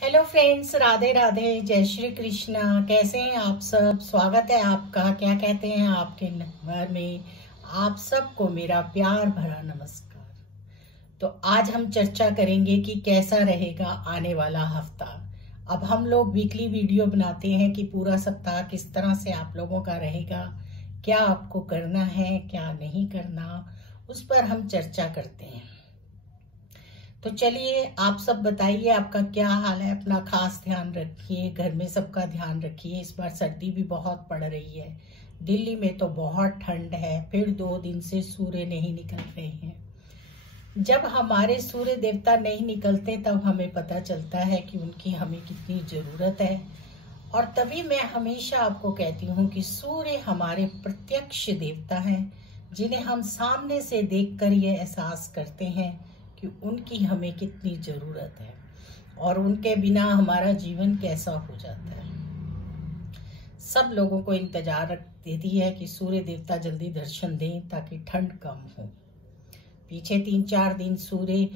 Hello friends, Radhe Radhe, जय श्री कृष्णा। कैसे हैं आप सब? स्वागत है आपका। क्या कहते हैं आपके घर में? आप सबको मेरा प्यार भरा नमस्कार। तो आज हम चर्चा करेंगे कि कैसा रहेगा आने वाला हफ्ता। अब हम लोग वीकली वीडियो बनाते हैं कि पूरा सप्ताह किस तरह से आप लोगों का रहेगा, क्या आपको करना है, क्या नहीं करना, उस पर हम चर्चा करते हैं। तो चलिए, आप सब बताइए आपका क्या हाल है। अपना खास ध्यान रखिए, घर में सबका ध्यान रखिए। इस बार सर्दी भी बहुत पड़ रही है। दिल्ली में तो बहुत ठंड है। फिर 2 दिन से सूर्य नहीं निकल रहे हैं। जब हमारे सूर्य देवता नहीं निकलते तब हमें पता चलता है कि उनकी हमें कितनी जरूरत है। और तभी मैं हमेशा आपको कहती हूँ कि सूर्य हमारे प्रत्यक्ष देवता हैं, जिन्हें हम सामने से देखकर ये एहसास करते हैं कि उनकी हमें कितनी जरूरत है और उनके बिना हमारा जीवन कैसा हो जाता है। सब लोगों को इंतजार देती है कि सूर्य देवता जल्दी दर्शन दें ताकि ठंड कम हो। पीछे 3-4 दिन सूर्य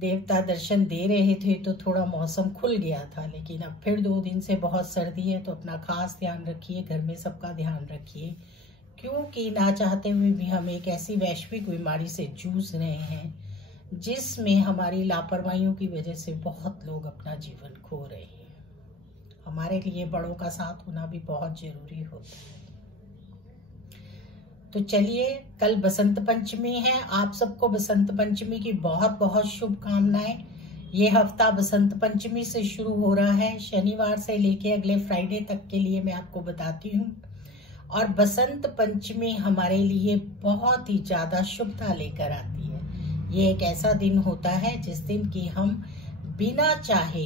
देवता दर्शन दे रहे थे तो थोड़ा मौसम खुल गया था, लेकिन अब फिर 2 दिन से बहुत सर्दी है। तो अपना खास ध्यान रखिए, घर में सबका ध्यान रखिए, क्योंकि ना चाहते हुए भी हम एक ऐसी वैश्विक बीमारी से जूझ रहे हैं जिसमें हमारी लापरवाहियों की वजह से बहुत लोग अपना जीवन खो रहे हैं। हमारे लिए बड़ों का साथ होना भी बहुत जरूरी होता है। तो चलिए, कल बसंत पंचमी है। आप सबको बसंत पंचमी की बहुत बहुत शुभकामनाएं। ये हफ्ता बसंत पंचमी से शुरू हो रहा है। शनिवार से लेके अगले फ्राइडे तक के लिए मैं आपको बताती हूँ। और बसंत पंचमी हमारे लिए बहुत ही ज्यादा शुभता लेकर आती है। ये एक ऐसा दिन होता है जिस दिन की हम बिना चाहे,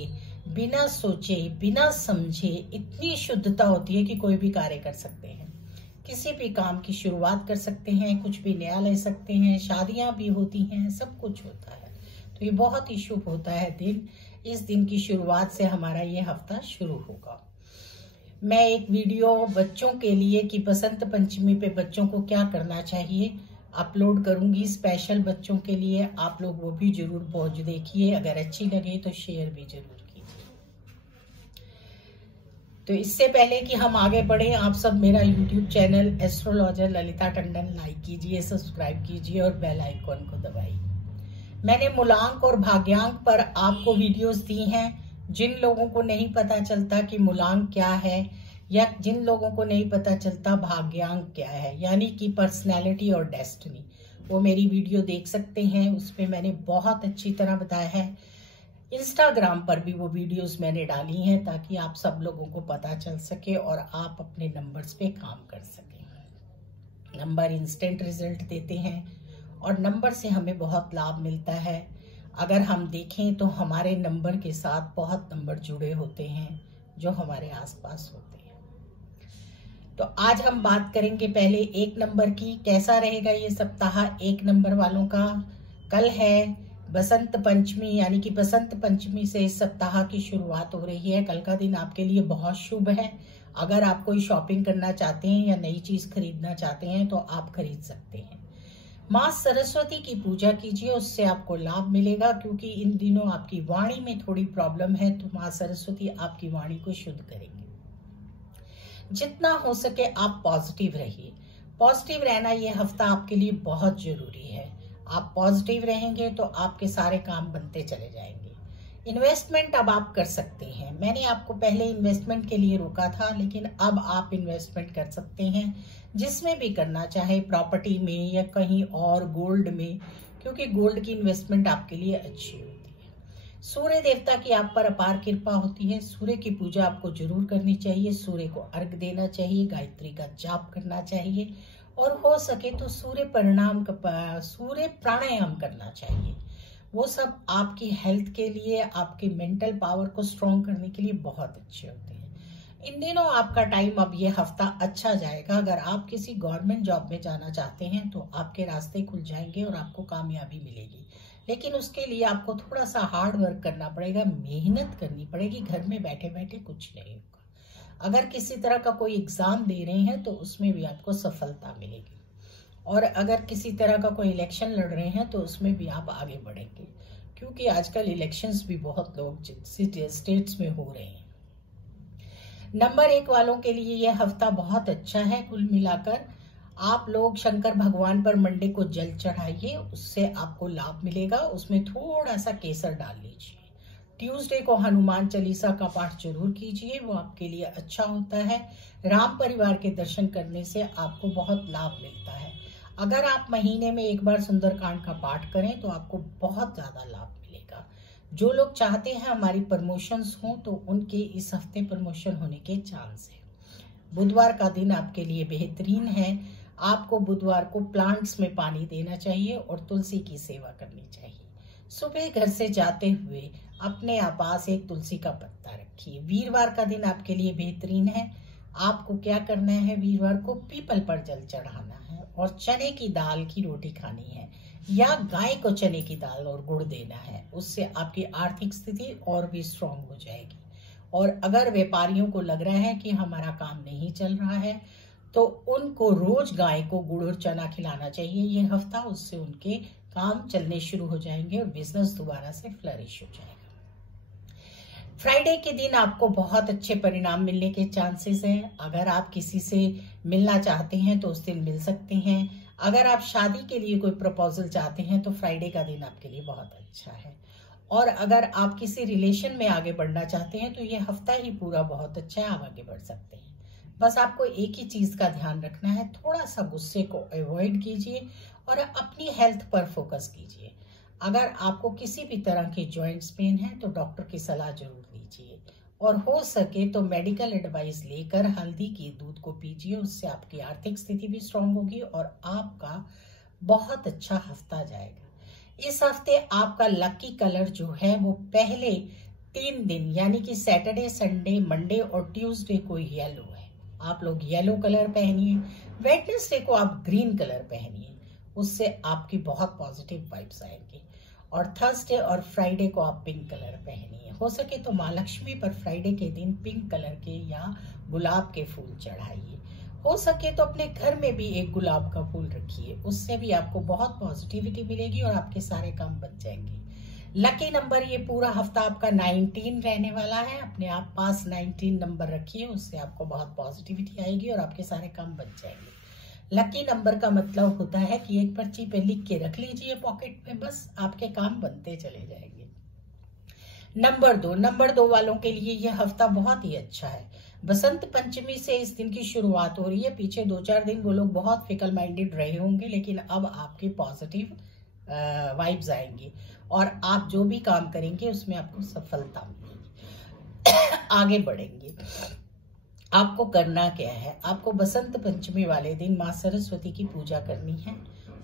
बिना सोचे, बिना समझे इतनी शुद्धता होती है कि कोई भी कार्य कर सकते हैं, किसी भी काम की शुरुआत कर सकते हैं, कुछ भी नया ले सकते हैं, शादियां भी होती हैं, सब कुछ होता है। तो ये बहुत ही शुभ होता है दिन। इस दिन की शुरुआत से हमारा ये हफ्ता शुरू होगा। मैं एक वीडियो बच्चों के लिए कि बसंत पंचमी पे बच्चों को क्या करना चाहिए अपलोड करूंगी स्पेशल बच्चों के लिए। आप लोग वो भी जरूर पहुंच देखिए। अगर अच्छी लगे तो शेयर भी जरूर कीजिए। तो इससे पहले कि हम आगे बढ़े, आप सब मेरा YouTube channel astrologer Lalita Tandon like कीजिए, सब्सक्राइब कीजिए और बेल आइकॉन को दबाइए। मैंने मूलांक और भाग्यांक पर आपको वीडियोस दी हैं। जिन लोगों को नहीं पता चलता कि मूलांक क्या है या जिन लोगों को नहीं पता चलता भाग्यांक क्या है, यानी कि पर्सनैलिटी और डेस्टिनी, वो मेरी वीडियो देख सकते हैं। उसमें मैंने बहुत अच्छी तरह बताया है। इंस्टाग्राम पर भी वो वीडियोस मैंने डाली हैं ताकि आप सब लोगों को पता चल सके और आप अपने नंबर्स पे काम कर सकें। नंबर इंस्टेंट रिजल्ट देते हैं और नंबर से हमें बहुत लाभ मिलता है। अगर हम देखें तो हमारे नंबर के साथ बहुत नंबर जुड़े होते हैं जो हमारे आसपास होते हैं। तो आज हम बात करेंगे पहले 1 नंबर की। कैसा रहेगा ये सप्ताह 1 नंबर वालों का? कल है बसंत पंचमी, यानी कि बसंत पंचमी से इस सप्ताह की शुरुआत हो रही है। कल का दिन आपके लिए बहुत शुभ है। अगर आप कोई शॉपिंग करना चाहते हैं या नई चीज खरीदना चाहते हैं तो आप खरीद सकते हैं। माँ सरस्वती की पूजा कीजिए, उससे आपको लाभ मिलेगा, क्योंकि इन दिनों आपकी वाणी में थोड़ी प्रॉब्लम है। तो माँ सरस्वती आपकी वाणी को शुद्ध करेंगे। जितना हो सके आप पॉजिटिव रहिए। पॉजिटिव रहना ये हफ्ता आपके लिए बहुत जरूरी है। आप पॉजिटिव रहेंगे तो आपके सारे काम बनते चले जाएंगे। इन्वेस्टमेंट अब आप कर सकते हैं। मैंने आपको पहले इन्वेस्टमेंट के लिए रोका था, लेकिन अब आप इन्वेस्टमेंट कर सकते हैं जिसमें भी करना चाहे, प्रॉपर्टी में या कहीं और गोल्ड में, क्योंकि गोल्ड की इन्वेस्टमेंट आपके लिए अच्छी होती है। सूर्य देवता की आप पर अपार कृपा होती है। सूर्य की पूजा आपको जरूर करनी चाहिए। सूर्य को अर्घ देना चाहिए, गायत्री का जाप करना चाहिए और हो सके तो सूर्य प्राणायाम करना चाहिए। वो सब आपकी हेल्थ के लिए, आपके मेंटल पावर को स्ट्रॉन्ग करने के लिए बहुत अच्छे होते हैं। इन दिनों आपका टाइम, अब ये हफ्ता अच्छा जाएगा। अगर आप किसी गवर्नमेंट जॉब में जाना चाहते हैं तो आपके रास्ते खुल जाएंगे और आपको कामयाबी मिलेगी। लेकिन उसके लिए आपको थोड़ा सा हार्ड वर्क करना पड़ेगा, मेहनत करनी पड़ेगी। घर में बैठे बैठे कुछ नहीं होगा। अगर किसी तरह का कोई एग्जाम दे रहे हैं तो उसमें भी आपको सफलता मिलेगी, और अगर किसी तरह का कोई इलेक्शन लड़ रहे हैं तो उसमें भी आप आगे बढ़ेंगे, क्योंकि आजकल इलेक्शंस भी बहुत लोग स्टेट्स में हो रहे हैं। नंबर 1 वालों के लिए यह हफ्ता बहुत अच्छा है। कुल मिलाकर आप लोग शंकर भगवान पर मंडे को जल चढ़ाइए, उससे आपको लाभ मिलेगा। उसमें थोड़ा सा केसर डाल लीजिए। ट्यूसडे को हनुमान चालीसा का पाठ जरूर कीजिए, वो आपके लिए अच्छा होता है। राम परिवार के दर्शन करने से आपको बहुत लाभ मिलता है। अगर आप महीने में एक बार सुंदरकांड का पाठ करें तो आपको बहुत ज्यादा लाभ मिलेगा। जो लोग चाहते हैं हमारी प्रमोशंस हो तो उनके इस हफ्ते प्रमोशन होने के चांस है। बुधवार का दिन आपके लिए बेहतरीन है। आपको बुधवार को प्लांट्स में पानी देना चाहिए और तुलसी की सेवा करनी चाहिए। सुबह घर से जाते हुए अपने पास एक तुलसी का पत्ता रखिए। वीरवार का दिन आपके लिए बेहतरीन है। आपको क्या करना है, वीरवार को पीपल पर जल चढ़ाना है और चने की दाल की रोटी खानी है या गाय को चने की दाल और गुड़ देना है। उससे आपकी आर्थिक स्थिति और भी स्ट्रांग हो जाएगी। और अगर व्यापारियों को लग रहा है कि हमारा काम नहीं चल रहा है तो उनको रोज गाय को गुड़ और चना खिलाना चाहिए ये हफ्ता। उससे उनके काम चलने शुरू हो जाएंगे और बिजनेस दोबारा से फ्लरिश हो जाएगा। फ्राइडे के दिन आपको बहुत अच्छे परिणाम मिलने के चांसेस हैं। अगर आप किसी से मिलना चाहते हैं तो उस दिन मिल सकते हैं। अगर आप शादी के लिए कोई प्रपोजल चाहते हैं तो फ्राइडे का दिन आपके लिए बहुत अच्छा है। और अगर आप किसी रिलेशन में आगे बढ़ना चाहते हैं तो ये हफ्ता ही पूरा बहुत अच्छा है, आप आगे बढ़ सकते हैं। बस आपको एक ही चीज का ध्यान रखना है, थोड़ा सा गुस्से को अवॉइड कीजिए और अपनी हेल्थ पर फोकस कीजिए। अगर आपको किसी भी तरह के जॉइंट्स पेन है तो डॉक्टर की सलाह जरूर लीजिए और हो सके तो मेडिकल एडवाइस लेकर हल्दी की दूध को पीजिए। उससे आपकी आर्थिक स्थिति भी स्ट्रांग होगी और आपका बहुत अच्छा हफ्ता जाएगा। इस हफ्ते आपका लकी कलर जो है वो पहले 3 दिन यानी कि सैटरडे, संडे, मंडे और ट्यूसडे को येलो है। आप लोग येलो कलर पहनिए। वेडनेसडे को आप ग्रीन कलर पहनिए, उससे आपकी बहुत पॉजिटिव वाइब्स आएंगी। और थर्सडे और फ्राइडे को आप पिंक कलर पहनिए। हो सके तो माँ लक्ष्मी पर फ्राइडे के दिन पिंक कलर के या गुलाब के फूल चढ़ाइए। हो सके तो अपने घर में भी एक गुलाब का फूल रखिए, उससे भी आपको बहुत पॉजिटिविटी मिलेगी और आपके सारे काम बन जाएंगे। लकी नंबर ये पूरा हफ्ता आपका 19 रहने वाला है। अपने आप पास 19 नंबर रखिए, उससे आपको बहुत पॉजिटिविटी आएगी और आपके सारे काम बन जाएंगे। लकी नंबर का मतलब होता है कि एक पर्ची पे लिख के रख लीजिए पॉकेट में, बस आपके काम बनते चले जाएंगे। नंबर 2 वालों के लिए यह हफ्ता बहुत ही अच्छा है। बसंत पंचमी से इस दिन की शुरुआत हो रही है। पीछे 2-4 दिन वो लोग बहुत फिकल माइंडेड रहे होंगे, लेकिन अब आपके पॉजिटिव वाइब्स आएंगी और आप जो भी काम करेंगे उसमें आपको सफलता मिलेगी। आगे बढ़ेंगे। आपको करना क्या है, आपको बसंत पंचमी वाले दिन माँ सरस्वती की पूजा करनी है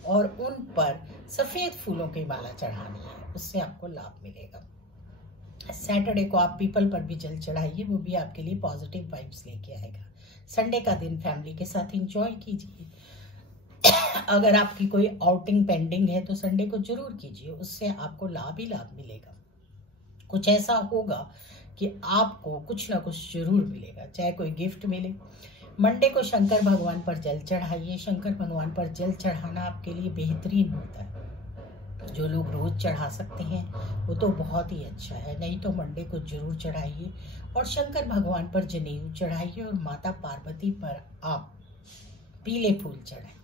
और उन पर सफेद फूलों की माला चढ़ानी है, उससे आपको लाभ मिलेगा। सैटरडे को आप पीपल पर भी जल चढ़ाइए, वो भी आपके लिए पॉजिटिव वाइब्स लेके आएगा। संडे का दिन फैमिली के साथ एंजॉय कीजिए। अगर आपकी कोई आउटिंग पेंडिंग है तो संडे को जरूर कीजिए, उससे आपको लाभ ही लाभ मिलेगा। कुछ ऐसा होगा कि आपको कुछ ना कुछ जरूर मिलेगा, चाहे कोई गिफ्ट मिले। मंडे को शंकर भगवान पर जल चढ़ाइए। शंकर भगवान पर जल चढ़ाना आपके लिए बेहतरीन होता है। जो लोग रोज चढ़ा सकते हैं वो तो बहुत ही अच्छा है, नहीं तो मंडे को जरूर चढ़ाइए और शंकर भगवान पर जनेऊ चढ़ाइए और माता पार्वती पर आप पीले फूल चढ़ाइए।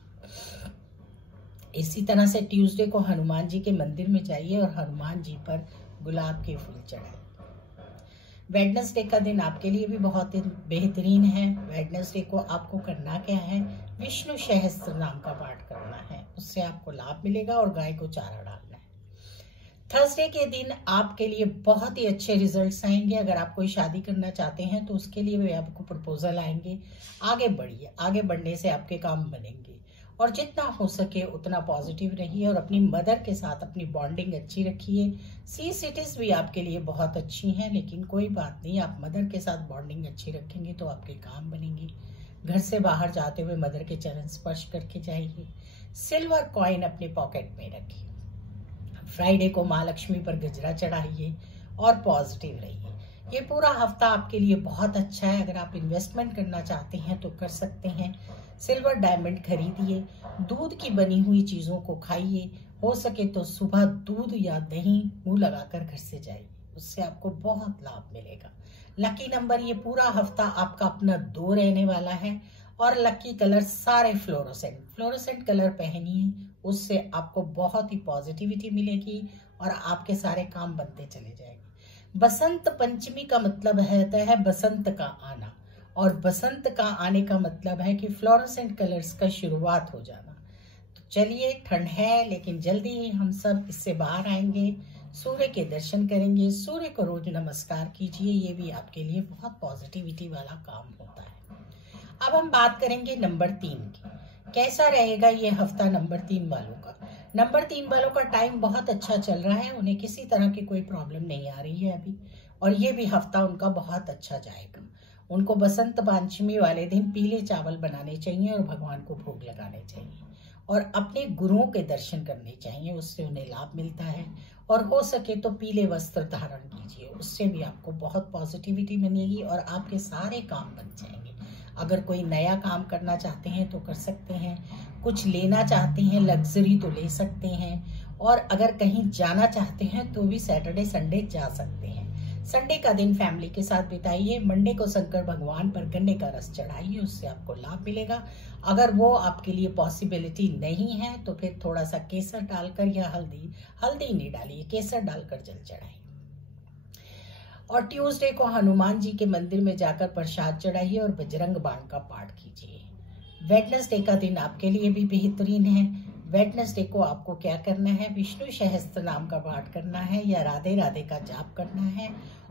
इसी तरह से ट्यूसडे को हनुमान जी के मंदिर में जाइए और हनुमान जी पर गुलाब के फूल चढ़ाइए। वेडनेसडे का दिन आपके लिए भी बहुत बेहतरीन है। वेडनेसडे को आपको करना क्या है, विष्णु सहस्त्र नाम का पाठ करना है, उससे आपको लाभ मिलेगा और गाय को चारा डालना है। थर्सडे के दिन आपके लिए बहुत ही अच्छे रिजल्ट्स आएंगे। अगर आप कोई शादी करना चाहते हैं तो उसके लिए भी आपको प्रपोजल आएंगे। आगे बढ़िए, आगे बढ़ने से आपके काम बनेंगे और जितना हो सके उतना पॉजिटिव रहिए और अपनी मदर के साथ अपनी बॉन्डिंग अच्छी रखिए। सी सिटीज भी आपके लिए बहुत अच्छी हैं, लेकिन कोई बात नहीं, आप मदर के साथ बॉन्डिंग अच्छी रखेंगे तो आपके काम बनेंगे। घर से बाहर जाते हुए मदर के चरण स्पर्श करके जाइए। सिल्वर कॉइन अपने पॉकेट में रखिए। फ्राइडे को माँ लक्ष्मी पर गजरा चढ़ाइए और पॉजिटिव रहिए। ये पूरा हफ्ता आपके लिए बहुत अच्छा है। अगर आप इन्वेस्टमेंट करना चाहते हैं तो कर सकते हैं। सिल्वर डायमंड खरीदिए, दूध की बनी हुई चीजों को खाइए हो सके तो सुबह दूध या दही मुंह लगाकर घर से जाइए, उससे आपको बहुत लाभ मिलेगा। लकी नंबर ये पूरा हफ्ता आपका अपना 2 रहने वाला है और लकी कलर सारे फ्लोरोसेंट कलर पहनिए, उससे आपको बहुत ही पॉजिटिविटी मिलेगी और आपके सारे काम बनते चले जाएंगे। बसंत पंचमी का मतलब है बसंत का आना, और बसंत का आने का मतलब है कि फ्लोरोसेंट कलर्स का शुरुआत हो जाना। तो चलिए, ठंड है लेकिन जल्दी ही हम सब इससे बाहर आएंगे, सूर्य के दर्शन करेंगे। सूर्य को रोज नमस्कार कीजिए, ये भी आपके लिए बहुत पॉजिटिविटी वाला काम होता है। अब हम बात करेंगे नंबर 3 की। कैसा रहेगा ये हफ्ता नंबर 3 वालों का? नंबर 3 वालों का टाइम बहुत अच्छा चल रहा है, उन्हें किसी तरह की कोई प्रॉब्लम नहीं आ रही है अभी, और ये भी हफ्ता उनका बहुत अच्छा जाएगा। उनको बसंत पंचमी वाले दिन पीले चावल बनाने चाहिए और भगवान को भोग लगाने चाहिए और अपने गुरुओं के दर्शन करने चाहिए, उससे उन्हें लाभ मिलता है। और हो सके तो पीले वस्त्र धारण कीजिए, उससे भी आपको बहुत पॉजिटिविटी मिलेगी और आपके सारे काम बन जाएंगे। अगर कोई नया काम करना चाहते हैं तो कर सकते हैं, कुछ लेना चाहते हैं लग्जरी तो ले सकते हैं, और अगर कहीं जाना चाहते हैं तो भी सैटरडे संडे जा सकते हैं। संडे का दिन फैमिली के साथ बिताइए। मंडे को शंकर भगवान पर गन्ने का रस चढ़ाइए, उससे आपको लाभ मिलेगा। अगर वो आपके लिए पॉसिबिलिटी नहीं है तो फिर थोड़ा सा केसर डालकर या हल्दी नहीं डालिए, केसर डालकर जल चढ़ाइए। और ट्यूसडे को हनुमान जी के मंदिर में जाकर प्रसाद चढ़ाइए और बजरंग बाण का पाठ कीजिए। वेडनेसडे का दिन आपके लिए भी बेहतरीन है। वेडनेसडे को आपको क्या करना है? विष्णु सहस्त्र नाम का पाठ करना है या राधे राधे का जाप करना है।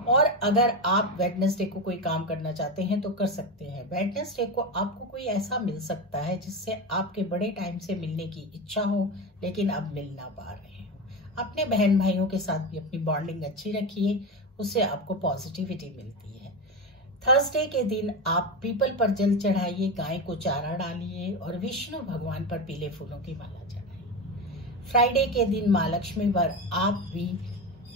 और अगर आप वेडनेसडे को कोई काम करना चाहते हैं तो कर सकते हैं। वेडनेसडे को आपको कोई ऐसा मिल सकता है जिससे आपके बड़े टाइम से मिलने की इच्छा हो लेकिन अब मिल ना पा रहे हैं। अपने बहन भाइयों के साथ भी अपनी बॉन्डिंग अच्छी रखिए, उससे आपको पॉजिटिविटी मिलती है। थर्सडे के दिन आप पीपल पर जल चढ़ाइए, गाय को चारा डालिए और विष्णु भगवान पर पीले फूलों की माला चढ़ाइए। फ्राइडे के दिन माँ लक्ष्मी पर आप भी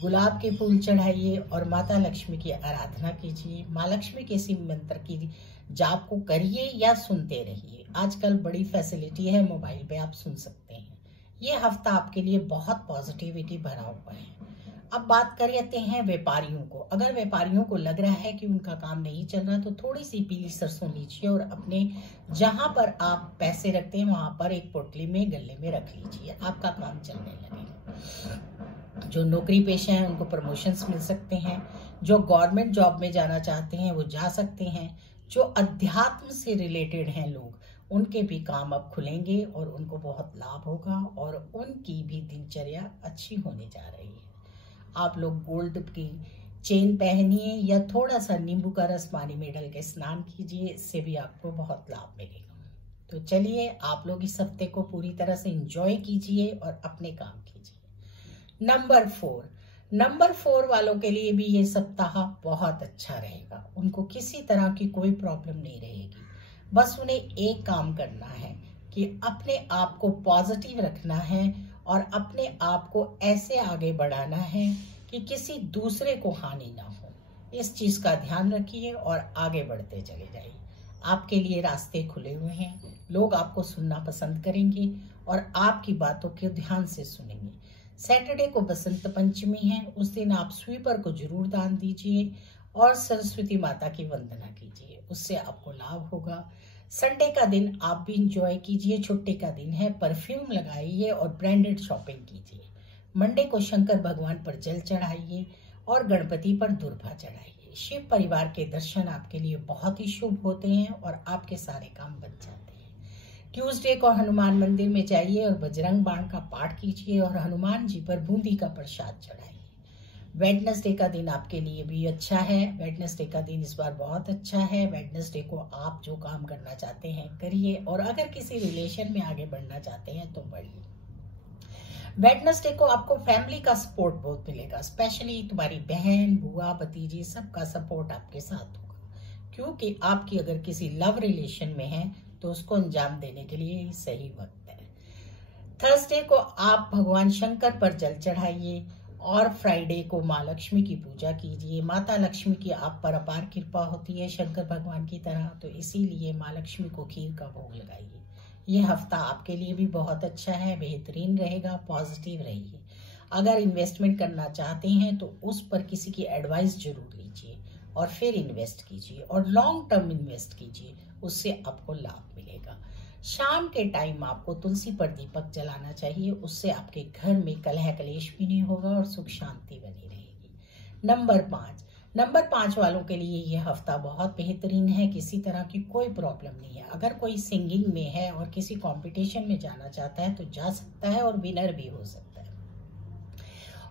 गुलाब के फूल चढ़ाइए और माता लक्ष्मी की आराधना कीजिए। माँ लक्ष्मी के इसी मंत्र की जाप को करिए या सुनते रहिए। आजकल बड़ी फैसिलिटी है, मोबाइल पे आप सुन सकते हैं। ये हफ्ता आपके लिए बहुत पॉजिटिविटी भरा हुआ है। अब बात करते हैं व्यापारियों को। अगर व्यापारियों को लग रहा है कि उनका काम नहीं चल रहा तो थोड़ी सी पीली सरसों लीजिए और अपने जहां पर आप पैसे रखते हैं वहां पर एक पोटली में गले में रख लीजिए, आपका काम चलने लगेगा। जो नौकरी पेशा है उनको प्रमोशंस मिल सकते हैं। जो गवर्नमेंट जॉब में जाना चाहते हैं वो जा सकते हैं। जो अध्यात्म से रिलेटेड हैं लोग, उनके भी काम अब खुलेंगे और उनको बहुत लाभ होगा और उनकी भी दिनचर्या अच्छी होने जा रही है। आप लोग गोल्ड की चेन पहनिए या थोड़ा सा नींबू का रस पानी में डाल के स्नान कीजिए, इससे भी आपको बहुत लाभ मिलेगा। तो चलिए, आप लोग इस हफ्ते को पूरी तरह से एंजॉय कीजिए और अपने काम कीजिए। नंबर 4 वालों के लिए भी ये सप्ताह बहुत अच्छा रहेगा। उनको किसी तरह की कोई प्रॉब्लम नहीं रहेगी। बस उन्हें एक काम करना है कि अपने आप को पॉजिटिव रखना है और अपने आप को ऐसे आगे बढ़ाना है कि किसी दूसरे को हानि ना हो। इस चीज का ध्यान रखिए और आगे बढ़ते चले जाइए। आपके लिए रास्ते खुले हुए हैं, लोग आपको सुनना पसंद करेंगे और आपकी बातों को ध्यान से सुनेंगे। सैटरडे को बसंत पंचमी है, उस दिन आप स्वीपर को जरूर दान दीजिए और सरस्वती माता की वंदना कीजिए, उससे आपको लाभ होगा। संडे का दिन आप भी इंजॉय कीजिए, छुट्टी का दिन है, परफ्यूम लगाइए और ब्रांडेड शॉपिंग कीजिए। मंडे को शंकर भगवान पर जल चढ़ाइए और गणपति पर दुर्भा चढ़ाइए। शिव परिवार के दर्शन आपके लिए बहुत ही शुभ होते हैं और आपके सारे काम बन जाते हैं। ट्यूसडे को हनुमान मंदिर में जाइए और बजरंग बाण का पाठ कीजिए और हनुमान जी पर बूंदी का प्रसाद चढ़ाइए। वेडनेसडे का दिन आपके लिए भी अच्छा है। वेडनेसडे का दिन इस बार बहुत अच्छा है। वेडनेसडे को आप जो काम करना चाहते हैं करिए और अगर किसी रिलेशन में आगे बढ़ना चाहते हैं तो बढ़िए। वेडनेसडे को आपको फैमिली का सपोर्ट बहुत मिलेगा, स्पेशली तुम्हारी बहन, बुआ, भतीजी, सबका सपोर्ट आपके साथ होगा, क्योंकि आपकी अगर किसी लव रिलेशन में है तो उसको अंजाम देने के लिए ही सही वक्त है। थर्सडे को आप भगवान शंकर पर जल चढ़ाइए और फ्राइडे को माँ लक्ष्मी की पूजा कीजिए। माता लक्ष्मी की आप पर अपार कृपा होती है शंकर भगवान की तरह, तो इसीलिए माँ लक्ष्मी को खीर का भोग लगाइए। ये हफ्ता आपके लिए भी बहुत अच्छा है, बेहतरीन रहेगा, पॉजिटिव रहिए। अगर इन्वेस्टमेंट करना चाहते हैं तो उस पर किसी की एडवाइस जरूर लीजिए और फिर इन्वेस्ट कीजिए और लॉन्ग टर्म इन्वेस्ट कीजिए, उससे आपको लाभ मिलेगा। शाम के टाइम आपको तुलसी पर दीपक जलाना चाहिए, उससे आपके घर में कलह कलेश भी नहीं होगा और सुख शांति बनी रहेगी। नंबर 5 वालों के लिए यह हफ्ता बहुत बेहतरीन है, किसी तरह की कोई प्रॉब्लम नहीं है। अगर कोई सिंगिंग में है और किसी कंपटीशन में जाना चाहता है तो जा सकता है और विनर भी हो सकता है।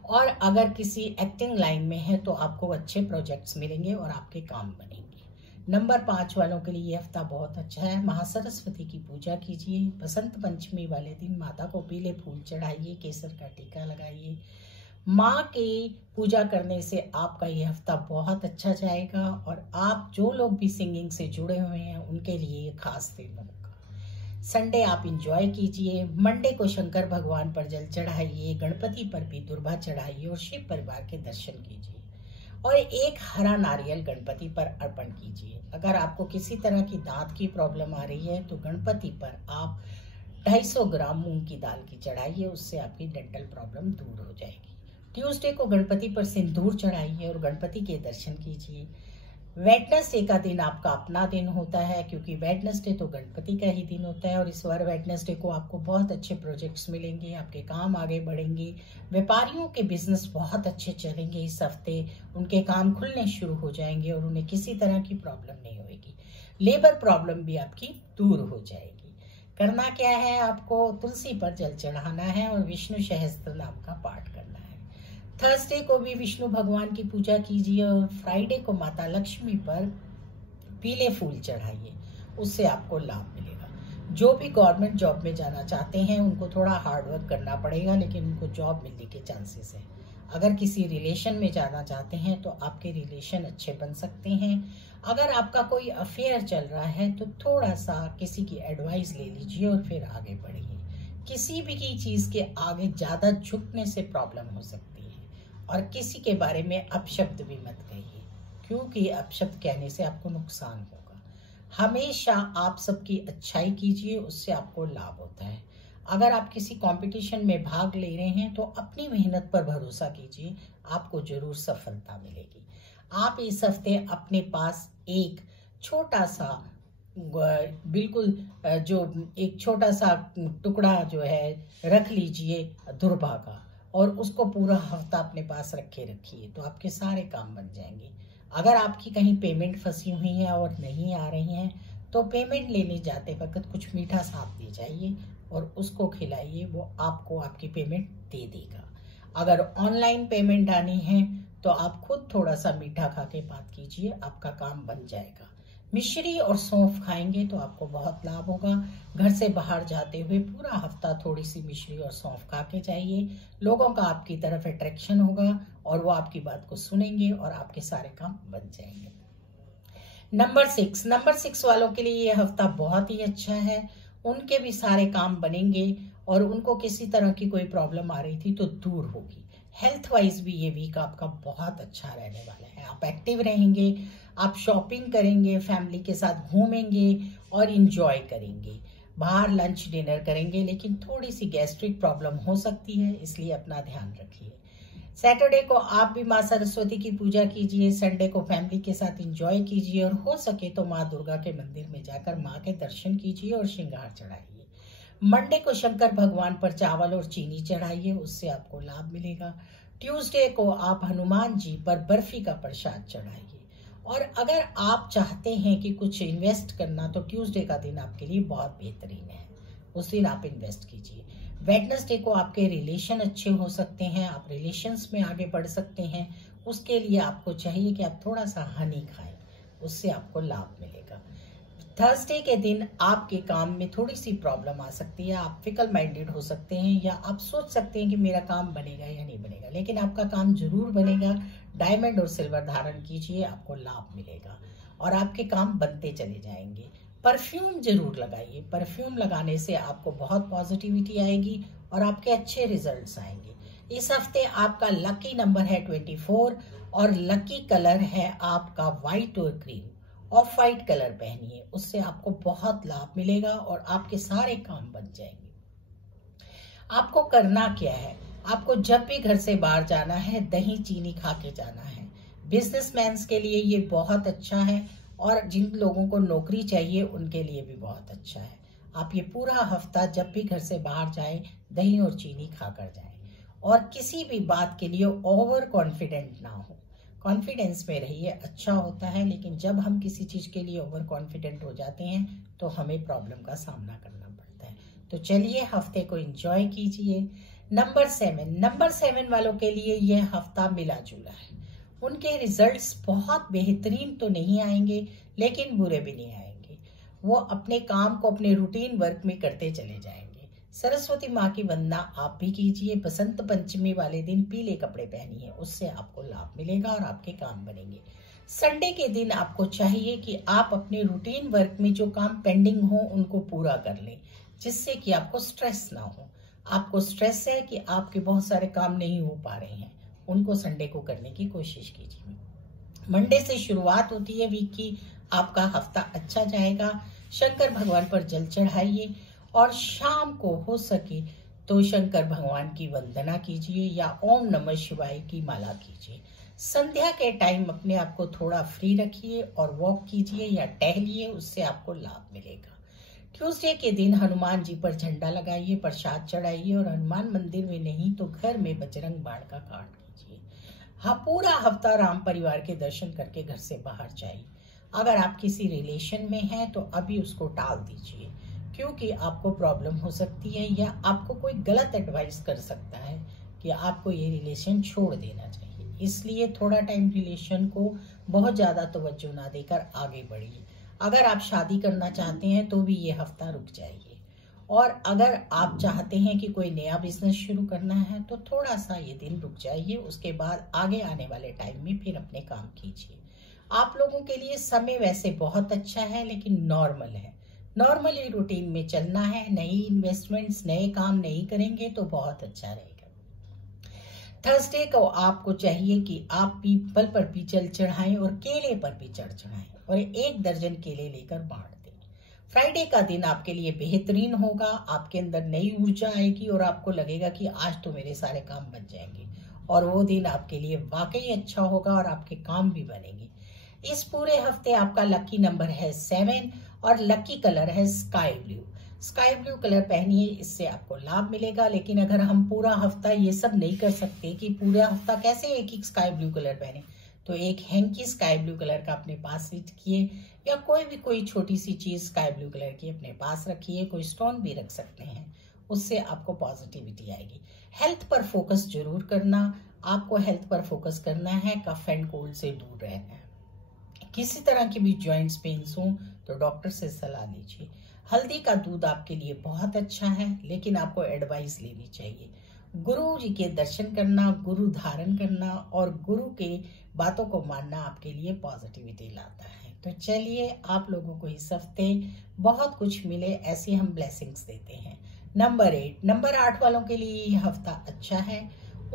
और अगर किसी एक्टिंग लाइन में है तो आपको अच्छे प्रोजेक्ट्स मिलेंगे और आपके काम बनेंगे। नंबर 5 वालों के लिए यह हफ्ता बहुत अच्छा है। महासरस्वती की पूजा कीजिए। बसंत पंचमी वाले दिन माता को पीले फूल चढ़ाइए, केसर का टीका लगाइए। माँ की पूजा करने से आपका ये हफ्ता बहुत अच्छा जाएगा और आप जो लोग भी सिंगिंग से जुड़े हुए हैं उनके लिए ये खास दिन होगा। संडे आप इंजॉय कीजिए। मंडे को शंकर भगवान पर जल चढ़ाइए, गणपति पर भी दुर्वा चढ़ाइए और शिव परिवार के दर्शन कीजिए और एक हरा नारियल गणपति पर अर्पण कीजिए। अगर आपको किसी तरह की दांत की प्रॉब्लम आ रही है तो गणपति पर आप 250 ग्राम मूंग की दाल की चढ़ाइए, उससे आपकी डेंटल प्रॉब्लम दूर हो जाएगी। ट्यूसडे को गणपति पर सिंदूर चढ़ाइए और गणपति के दर्शन कीजिए। वेडनेसडे का दिन आपका अपना दिन होता है, क्योंकि वेडनेसडे तो गणपति का ही दिन होता है और इस बार वेडनेसडे को आपको बहुत अच्छे प्रोजेक्ट्स मिलेंगे, आपके काम आगे बढ़ेंगे। व्यापारियों के बिजनेस बहुत अच्छे चलेंगे इस हफ्ते, उनके काम खुलने शुरू हो जाएंगे और उन्हें किसी तरह की प्रॉब्लम नहीं होगी। लेबर प्रॉब्लम भी आपकी दूर हो जाएगी। करना क्या है, आपको तुलसी पर जल चढ़ाना है और विष्णु सहस्त्र नाम का पाठ करना है। थर्सडे को भी विष्णु भगवान की पूजा कीजिए और फ्राइडे को माता लक्ष्मी पर पीले फूल चढ़ाइए, उससे आपको लाभ मिलेगा। जो भी गवर्नमेंट जॉब में जाना चाहते हैं उनको थोड़ा हार्ड वर्क करना पड़ेगा, लेकिन उनको जॉब मिलने के चांसेस हैं। अगर किसी रिलेशन में जाना चाहते हैं तो आपके रिलेशन अच्छे बन सकते हैं। अगर आपका कोई अफेयर चल रहा है तो थोड़ा सा किसी की एडवाइस ले लीजिए और फिर आगे बढ़िए। किसी भी की चीज के आगे ज्यादा झुकने से प्रॉब्लम हो सकती है और किसी के बारे में अपशब्द भी मत कहिए, क्योंकि अपशब्द कहने से आपको नुकसान होगा। हमेशा आप सबकी अच्छाई कीजिए, उससे आपको लाभ होता है। अगर आप किसी कंपटीशन में भाग ले रहे हैं तो अपनी मेहनत पर भरोसा कीजिए, आपको जरूर सफलता मिलेगी। आप इस हफ्ते अपने पास एक छोटा सा बिल्कुल जो एक छोटा सा टुकड़ा जो है रख लीजिए दुर्वा का और उसको पूरा हफ्ता अपने पास रखिए तो आपके सारे काम बन जाएंगे। अगर आपकी कहीं पेमेंट फंसी हुई है और नहीं आ रही हैं तो पेमेंट लेने जाते वक्त कुछ मीठा सांप ले जाइए और उसको खिलाइए, वो आपको आपकी पेमेंट दे देगा। अगर ऑनलाइन पेमेंट आनी है तो आप खुद थोड़ा सा मीठा खा के बात कीजिए, आपका काम बन जाएगा। मिश्री और सौंफ खाएंगे तो आपको बहुत लाभ होगा। घर से बाहर जाते हुए पूरा हफ्ता थोड़ी सी मिश्री और सौंफ खा के जाइए, लोगों का आपकी तरफ अट्रैक्शन होगा और वो आपकी बात को सुनेंगे और आपके सारे काम बन जाएंगे। नंबर 6 वालों के लिए यह हफ्ता बहुत ही अच्छा है। उनके भी सारे काम बनेंगे और उनको किसी तरह की कोई प्रॉब्लम आ रही थी तो दूर होगी। हेल्थ वाइज भी ये वीक आपका बहुत अच्छा रहने वाला है। आप एक्टिव रहेंगे, आप शॉपिंग करेंगे, फैमिली के साथ घूमेंगे और इंजॉय करेंगे, बाहर लंच डिनर करेंगे, लेकिन थोड़ी सी गैस्ट्रिक प्रॉब्लम हो सकती है, इसलिए अपना ध्यान रखिए। सैटरडे को आप भी माँ सरस्वती की पूजा कीजिए। संडे को फैमिली के साथ एंजॉय कीजिए और हो सके तो माँ दुर्गा के मंदिर में जाकर माँ के दर्शन कीजिए और श्रृंगार चढ़ाइए। मंडे को शंकर भगवान पर चावल और चीनी चढ़ाइए, उससे आपको लाभ मिलेगा। ट्यूसडे को आप हनुमान जी पर बर्फी का प्रसाद चढ़ाइए। और अगर आप चाहते हैं कि कुछ इन्वेस्ट करना तो ट्यूसडे का दिन आपके लिए बहुत बेहतरीन है, उस दिन आप इन्वेस्ट कीजिए। वेडनेसडे को आपके रिलेशन अच्छे हो सकते हैं, आप रिलेशंस में आगे बढ़ सकते हैं। उसके लिए आपको चाहिए कि आप थोड़ा सा हनी खाएं, उससे आपको लाभ मिलेगा। थर्सडे के दिन आपके काम में थोड़ी सी प्रॉब्लम आ सकती है, आप फिकल माइंडेड हो सकते हैं या आप सोच सकते हैं कि मेरा काम बनेगा या नहीं बनेगा, लेकिन आपका काम जरूर बनेगा। डायमंड और सिल्वर धारण कीजिए, आपको लाभ मिलेगा और आपके काम बनते चले जाएंगे। परफ्यूम जरूर लगाइए, परफ्यूम लगाने से आपको बहुत पॉजिटिविटी आएगी और आपके अच्छे रिजल्ट्स आएंगे। इस हफ्ते आपका लकी नंबर है 24 और लकी कलर है आपका व्हाइट और क्रीम ऑफ वाइट कलर पहनिए, उससे आपको बहुत लाभ मिलेगा और आपके सारे काम बन जाएंगे। आपको करना क्या है, आपको जब भी घर से बाहर जाना है दही चीनी खा के जाना है। बिजनेसमैन के लिए ये बहुत अच्छा है और जिन लोगों को नौकरी चाहिए उनके लिए भी बहुत अच्छा है। आप ये पूरा हफ्ता जब भी घर से बाहर जाएं दही और चीनी खाकर जाएं और किसी भी बात के लिए ओवर कॉन्फिडेंट ना हो। कॉन्फिडेंस में रहिए, अच्छा होता है, लेकिन जब हम किसी चीज के लिए ओवर कॉन्फिडेंट हो जाते हैं तो हमें प्रॉब्लम का सामना करना पड़ता है। तो चलिए हफ्ते को एंजॉय कीजिए। नंबर 7 वालों के लिए यह हफ्ता मिला जुला है। उनके रिजल्ट्स बहुत बेहतरीन तो नहीं आएंगे लेकिन बुरे भी नहीं आएंगे। वो अपने काम को अपने रूटीन वर्क में करते चले जाएंगे। सरस्वती माँ की वंदना आप भी कीजिए। बसंत पंचमी वाले दिन पीले कपड़े पहनिए, उससे आपको लाभ मिलेगा और आपके काम बनेंगे। संडे के दिन आपको चाहिए कि आप अपने रूटीन वर्क में जो काम पेंडिंग हो उनको पूरा कर लें, जिससे कि आपको स्ट्रेस ना हो। आपको स्ट्रेस है कि आपके बहुत सारे काम नहीं हो पा रहे हैं, उनको संडे को करने की कोशिश कीजिए। मंडे से शुरुआत होती है वीक की, आपका हफ्ता अच्छा जाएगा। शंकर भगवान पर जल चढ़ाइए और शाम को हो सके तो शंकर भगवान की वंदना कीजिए या ओम नमः शिवाय की माला कीजिए। संध्या के टाइम अपने आप को थोड़ा फ्री रखिए और वॉक कीजिए या टहलिए, उससे आपको लाभ मिलेगा। ट्यूसडे के दिन हनुमान जी पर झंडा लगाइए, प्रसाद चढ़ाइए और हनुमान मंदिर में नहीं तो घर में बजरंग बाण का पाठ कीजिए। हाँ, पूरा हफ्ता राम परिवार के दर्शन करके घर से बाहर जाइए। अगर आप किसी रिलेशन में हैं तो अभी उसको टाल दीजिए, क्योंकि आपको प्रॉब्लम हो सकती है या आपको कोई गलत एडवाइस कर सकता है कि आपको ये रिलेशन छोड़ देना चाहिए। इसलिए थोड़ा टाइम रिलेशन को बहुत ज्यादा तवज्जो ना देकर आगे बढ़िए। अगर आप शादी करना चाहते हैं तो भी ये हफ्ता रुक जाइए, और अगर आप चाहते हैं कि कोई नया बिजनेस शुरू करना है तो थोड़ा सा ये दिन रुक जाइए। उसके बाद आगे आने वाले टाइम में फिर अपने काम कीजिए। आप लोगों के लिए समय वैसे बहुत अच्छा है, लेकिन नॉर्मल है। नॉर्मली रूटीन में चलना है। नई इन्वेस्टमेंट्स, नए काम नहीं करेंगे तो बहुत अच्छा रहेगा। थर्सडे को आपको चाहिए कि आप पीपल पर भी जल चढ़ाएं और केले पर भी जल चढ़ाएं और 1 दर्जन केले लेकर बांट दें। फ्राइडे का दिन आपके लिए बेहतरीन होगा। आपके अंदर नई ऊर्जा आएगी और आपको लगेगा कि आज तो मेरे सारे काम बन जाएंगे, और वो दिन आपके लिए वाकई अच्छा होगा और आपके काम भी बनेंगे। इस पूरे हफ्ते आपका लकी नंबर है 7 और लकी कलर है sky blue. Sky blue colour पहनिए, इससे आपको लाभ मिलेगा। लेकिन अगर हम पूरा हफ्ता ये सब नहीं कर सकते कि पूरा हफ्ता कैसे एक ही स्काई ब्लू कलर पहने, तो एक हैंकी स्काई ब्लू कलर का अपने पास रखिए या कोई छोटी सी चीज स्काई ब्लू कलर की अपने पास रखिए। कोई स्टोन भी रख सकते हैं, उससे आपको पॉजिटिविटी आएगी। हेल्थ पर फोकस जरूर करना। आपको हेल्थ पर फोकस करना है, कफ एंड कोल्ड से दूर रहना है। किसी तरह की भी जॉइंट्स पेन्स हो तो डॉक्टर से सलाह लीजिए। हल्दी का दूध आपके लिए बहुत अच्छा है, लेकिन आपको एडवाइस लेनी चाहिए। गुरु जी के दर्शन करना, गुरु धारण करना और गुरु के बातों को मानना आपके लिए पॉजिटिविटी लाता है। तो चलिए, आप लोगों को इस हफ्ते बहुत कुछ मिले, ऐसी हम ब्लेसिंग्स देते हैं। नंबर 8 वालों के लिए ये हफ्ता अच्छा है।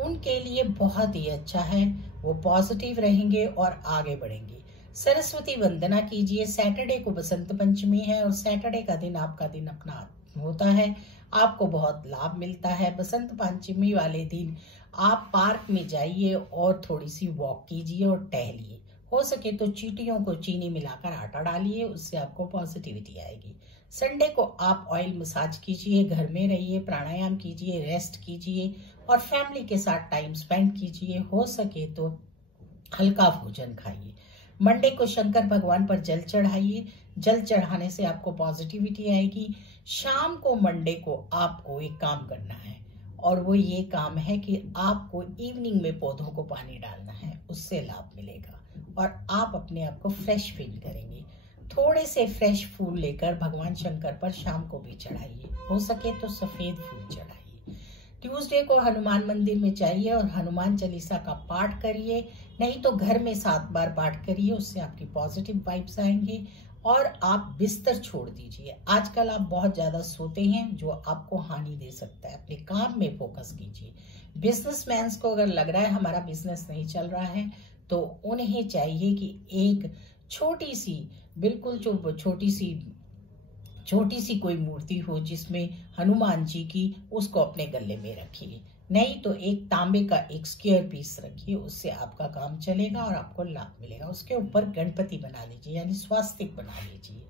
उनके लिए बहुत ही अच्छा है। वो पॉजिटिव रहेंगे और आगे बढ़ेंगे। सरस्वती वंदना कीजिए। सैटरडे को बसंत पंचमी है और सैटरडे का दिन आपका दिन अपना होता है, आपको बहुत लाभ मिलता है। बसंत पंचमी वाले दिन आप पार्क में जाइए और थोड़ी सी वॉक कीजिए और टहलिए। हो सके तो चींटियों को चीनी मिलाकर आटा डालिए, उससे आपको पॉजिटिविटी आएगी। संडे को आप ऑयल मसाज कीजिए, घर में रहिए, प्राणायाम कीजिए, रेस्ट कीजिए और फैमिली के साथ टाइम स्पेंड कीजिए। हो सके तो हल्का भोजन खाइए। मंडे को शंकर भगवान पर जल चढ़ाइए। जल चढ़ाने से आपको पॉजिटिविटी आएगी। शाम को मंडे को आपको एक काम करना है, और वो ये काम है कि आपको इवनिंग में पौधों को पानी डालना है, उससे लाभ मिलेगा और आप अपने आप को फ्रेश फील करेंगे। थोड़े से फ्रेश फूल लेकर भगवान शंकर पर शाम को भी चढ़ाइए। हो सके तो सफेद फूल चढ़ाइए। ट्यूसडे को हनुमान मंदिर में जाइए और हनुमान चालीसा का पाठ करिए, नहीं तो घर में 7 बार पाठ करिए, उससे आपकी पॉजिटिव वाइब्स आएंगे और आप बिस्तर छोड़ दीजिए। आजकल आप बहुत ज्यादा सोते हैं, जो आपको हानि दे सकता है। अपने काम में फोकस कीजिए। बिजनेसमैन को अगर लग रहा है हमारा बिजनेस नहीं चल रहा है, तो उन्हें चाहिए कि एक छोटी सी बिल्कुल जो छोटी सी कोई मूर्ति हो जिसमें हनुमान जी की, उसको अपने गले में रखिए। नहीं तो एक तांबे का एक स्क्वायर पीस रखिए, उससे आपका काम चलेगा और आपको लाभ मिलेगा। उसके ऊपर गणपति बना लीजिए, यानी स्वास्तिक बना लीजिए,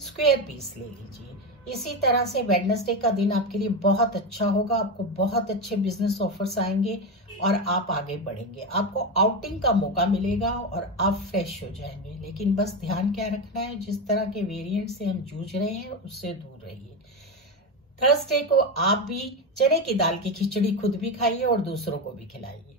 स्क्वायर पीस ले लीजिए। इसी तरह से वेडनेसडे का दिन आपके लिए बहुत अच्छा होगा। आपको बहुत अच्छे बिजनेस ऑफर्स आएंगे और आप आगे बढ़ेंगे। आपको आउटिंग का मौका मिलेगा और आप फ्रेश हो जाएंगे। लेकिन बस ध्यान क्या रखना है, जिस तरह के वेरिएंट से हम जूझ रहे हैं उससे दूर रहिए। थर्सडे को आप भी चने की दाल की खिचड़ी खुद भी खाइए और दूसरों को भी खिलाइए।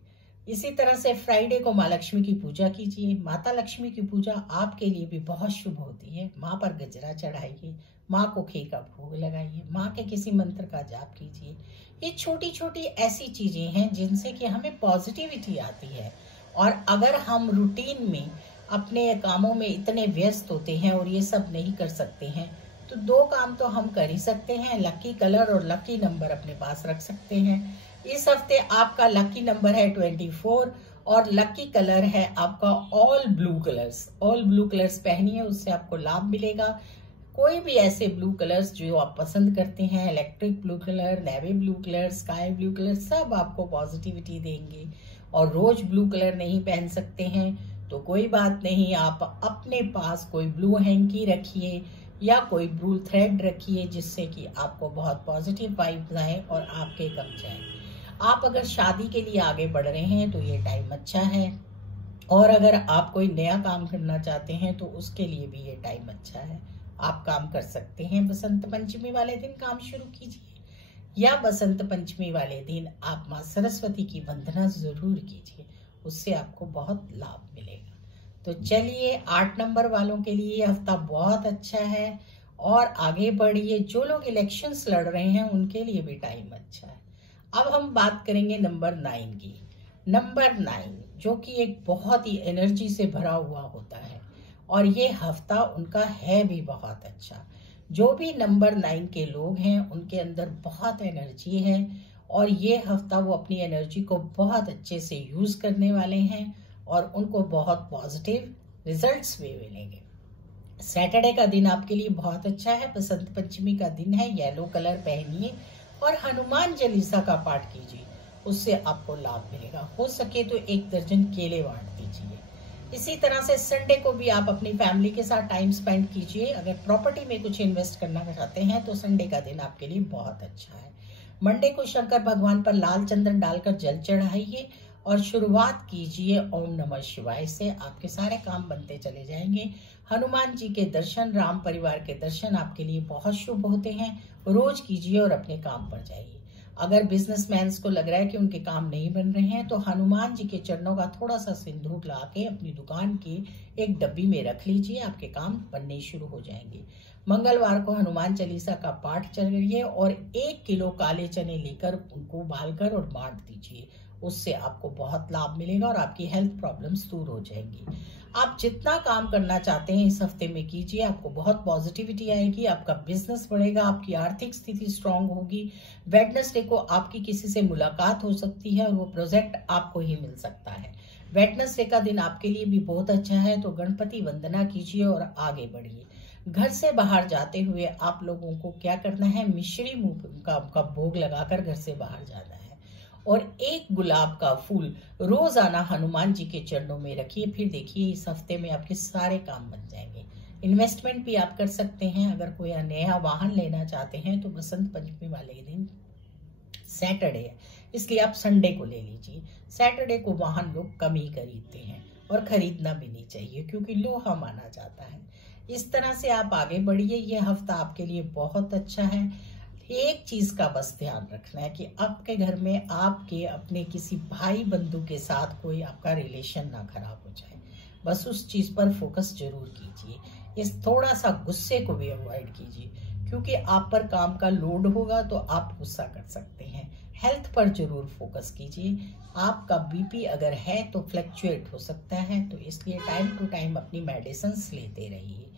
इसी तरह से फ्राइडे को माँ लक्ष्मी की पूजा कीजिए। माता लक्ष्मी की पूजा आपके लिए भी बहुत शुभ होती है। माँ पर गजरा चढ़ाइए, माँ को घी का भोग लगाइए, माँ के किसी मंत्र का जाप कीजिए। ये छोटी छोटी ऐसी चीजें हैं जिनसे कि हमें पॉजिटिविटी आती है। और अगर हम रूटीन में अपने कामों में इतने व्यस्त होते हैं और ये सब नहीं कर सकते हैं, तो दो काम तो हम कर ही सकते हैं। लकी कलर और लकी नंबर अपने पास रख सकते हैं। इस हफ्ते आपका लकी नंबर है 24 और लकी कलर है आपका all blue colours. All blue colours पहनिए, उससे आपको लाभ मिलेगा। कोई भी ऐसे ब्लू कलर्स जो आप पसंद करते हैं, electric blue colour, navy blue colour, sky blue colour, सब आपको पॉजिटिविटी देंगे। और रोज ब्लू कलर नहीं पहन सकते हैं तो कोई बात नहीं, आप अपने पास कोई ब्लू हैंकी रखिए या कोई ब्लू थ्रेड रखिए, जिससे कि आपको बहुत पॉजिटिव वाइब्स आए और आपके कम जाए। आप अगर शादी के लिए आगे बढ़ रहे हैं तो ये टाइम अच्छा है, और अगर आप कोई नया काम करना चाहते हैं तो उसके लिए भी ये टाइम अच्छा है। आप काम कर सकते हैं। बसंत पंचमी वाले दिन काम शुरू कीजिए, या बसंत पंचमी वाले दिन आप माँ सरस्वती की वंदना जरूर कीजिए, उससे आपको बहुत लाभ मिलेगा। तो चलिए, 8 नंबर वालों के लिए ये हफ्ता बहुत अच्छा है और आगे बढ़िए। जो लोग इलेक्शंस लड़ रहे हैं उनके लिए भी टाइम अच्छा है। अब हम बात करेंगे नंबर 9 की। नंबर 9 जो कि एक बहुत ही एनर्जी से भरा हुआ होता है और ये हफ्ता उनका है भी बहुत अच्छा। जो भी नंबर 9 के लोग हैं उनके अंदर बहुत एनर्जी है और ये हफ्ता वो अपनी एनर्जी को बहुत अच्छे से यूज करने वाले हैं और उनको बहुत पॉजिटिव रिजल्ट्स भी मिलेंगे। सैटरडे का दिन आपके लिए बहुत अच्छा है। बसंत पंचमी का दिन है। येलो कलर पहनिए और हनुमान चालीसा का पाठ कीजिए, उससे आपको लाभ मिलेगा। हो सके तो 1 दर्जन केले बांट दीजिए। इसी तरह से संडे को भी आप अपनी फैमिली के साथ टाइम स्पेंड कीजिए। अगर प्रॉपर्टी में कुछ इन्वेस्ट करना चाहते हैं तो संडे का दिन आपके लिए बहुत अच्छा है। मंडे को शंकर भगवान पर लाल चंदन डालकर जल चढ़ाइए और शुरुआत कीजिए ओम नमः शिवाय से। आपके सारे काम बनते चले जाएंगे। हनुमान जी के दर्शन, राम परिवार के दर्शन आपके लिए बहुत शुभ होते हैं। रोज कीजिए और अपने काम पर जाइए। अगर बिजनेसमैन को लग रहा है कि उनके काम नहीं बन रहे हैं तो हनुमान जी के चरणों का थोड़ा सा सिंदूर ला के अपनी दुकान की एक डब्बी में रख लीजिए, आपके काम बनने शुरू हो जाएंगे। मंगलवार को हनुमान चालीसा का पाठ चलिए और 1 किलो काले चने लेकर उनको उबालकर और बांट दीजिए, उससे आपको बहुत लाभ मिलेगा और आपकी हेल्थ प्रॉब्लम्स दूर हो जाएंगी। आप जितना काम करना चाहते हैं इस हफ्ते में कीजिए, आपको बहुत पॉजिटिविटी आएगी, आपका बिजनेस बढ़ेगा, आपकी आर्थिक स्थिति स्ट्रांग होगी। वेडनेसडे को आपकी किसी से मुलाकात हो सकती है और वो प्रोजेक्ट आपको ही मिल सकता है। वेडनेसडे का दिन आपके लिए भी बहुत अच्छा है, तो गणपति वंदना कीजिए और आगे बढ़िए। घर से बाहर जाते हुए आप लोगों को क्या करना है, मिश्री मूंग का भोग लगाकर घर से बाहर जाना है और 1 गुलाब का फूल रोजाना हनुमान जी के चरणों में रखिए। फिर देखिए इस हफ्ते में आपके सारे काम बन जाएंगे। इन्वेस्टमेंट भी आप कर सकते हैं। अगर कोई नया वाहन लेना चाहते हैं तो बसंत पंचमी वाले दिन सैटरडे है, इसलिए आप संडे को ले लीजिए। सैटरडे को वाहन लोग कम ही खरीदते हैं और खरीदना भी नहीं चाहिए क्योंकि लोहा माना जाता है। इस तरह से आप आगे बढ़िए। ये हफ्ता आपके लिए बहुत अच्छा है। एक चीज का बस ध्यान रखना है कि आपके घर में आपके अपने किसी भाई बंधु के साथ कोई आपका रिलेशन ना खराब हो जाए। बस उस चीज पर फोकस जरूर कीजिए। इस थोड़ा सा गुस्से को भी अवॉइड कीजिए क्योंकि आप पर काम का लोड होगा तो आप गुस्सा कर सकते हैं। हेल्थ पर जरूर फोकस कीजिए। आपका बीपी अगर है तो फ्लक्चुएट हो सकता है, तो इसलिए टाइम टू टाइम अपनी मेडिसिन लेते रहिए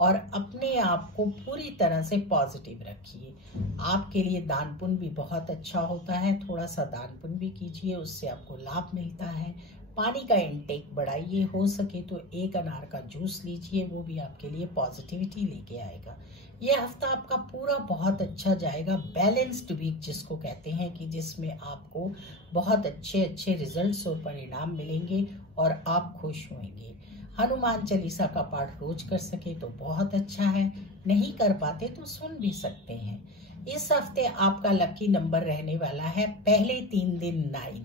और अपने आप को पूरी तरह से पॉजिटिव रखिए। आपके लिए दान पुण्य भी बहुत अच्छा होता है। थोड़ा सा दान पुण्य भी कीजिए, उससे आपको लाभ मिलता है। पानी का इंटेक बढ़ाइए, हो सके तो एक अनार का जूस लीजिए, वो भी आपके लिए पॉजिटिविटी लेके आएगा। ये हफ्ता आपका पूरा बहुत अच्छा जाएगा। बैलेंस्ड वीक जिसको कहते हैं कि जिसमें आपको बहुत अच्छे अच्छे रिजल्ट्स और परिणाम मिलेंगे और आप खुश होंगे। हनुमान चालीसा का पाठ रोज कर सके तो बहुत अच्छा है, नहीं कर पाते तो सुन भी सकते हैं। इस हफ्ते आपका लकी नंबर रहने वाला है पहले 3 दिन 9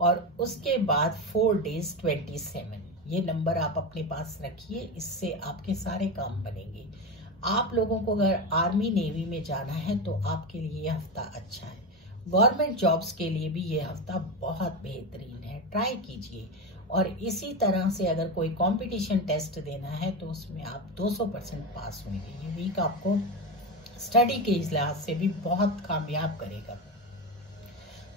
और उसके बाद 4 डेज 27। ये नंबर आप अपने पास रखिए, इससे आपके सारे काम बनेंगे। आप लोगों को अगर आर्मी नेवी में जाना है तो आपके लिए ये हफ्ता अच्छा है। गवर्नमेंट जॉब्स के लिए भी ये हफ्ता बहुत बेहतरीन है, ट्राई कीजिए। और इसी तरह से अगर कोई कंपटीशन टेस्ट देना है तो उसमें आप 200% पास होंगे। ये वीक आपको स्टडी के लिहाज से भी बहुत कामयाब करेगा।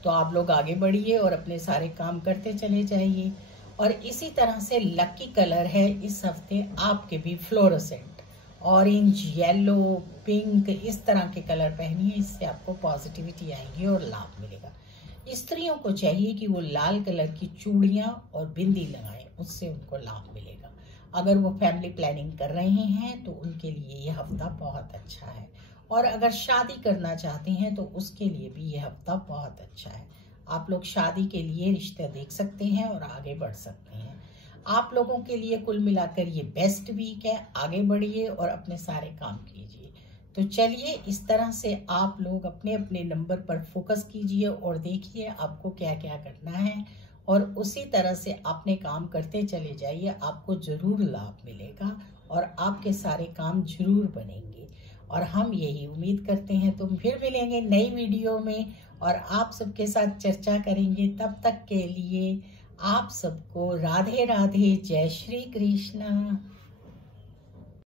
तो आप लोग आगे बढ़िए और अपने सारे काम करते चले जाइए। और इसी तरह से लकी कलर है इस हफ्ते आपके भी फ्लोरोसेंट, ऑरेंज, येलो, पिंक, इस तरह के कलर पहनिए, इससे आपको पॉजिटिविटी आएगी और लाभ मिलेगा। स्त्रियों को चाहिए कि वो लाल कलर की चूड़ियां और बिंदी लगाएं, उससे उनको लाभ मिलेगा। अगर वो फैमिली प्लानिंग कर रहे हैं तो उनके लिए ये हफ्ता बहुत अच्छा है। और अगर शादी करना चाहते हैं तो उसके लिए भी ये हफ्ता बहुत अच्छा है। आप लोग शादी के लिए रिश्ते देख सकते हैं और आगे बढ़ सकते हैं। आप लोगों के लिए कुल मिलाकर ये बेस्ट वीक है। आगे बढ़िए और अपने सारे काम कीजिए। तो चलिए, इस तरह से आप लोग अपने अपने नंबर पर फोकस कीजिए और देखिए आपको क्या क्या करना है और उसी तरह से अपने काम करते चले जाइए। आपको जरूर लाभ मिलेगा और आपके सारे काम जरूर बनेंगे और हम यही उम्मीद करते हैं। तो फिर मिलेंगे नई वीडियो में और आप सबके साथ चर्चा करेंगे। तब तक के लिए आप सबको राधे राधे, जय श्री कृष्ण।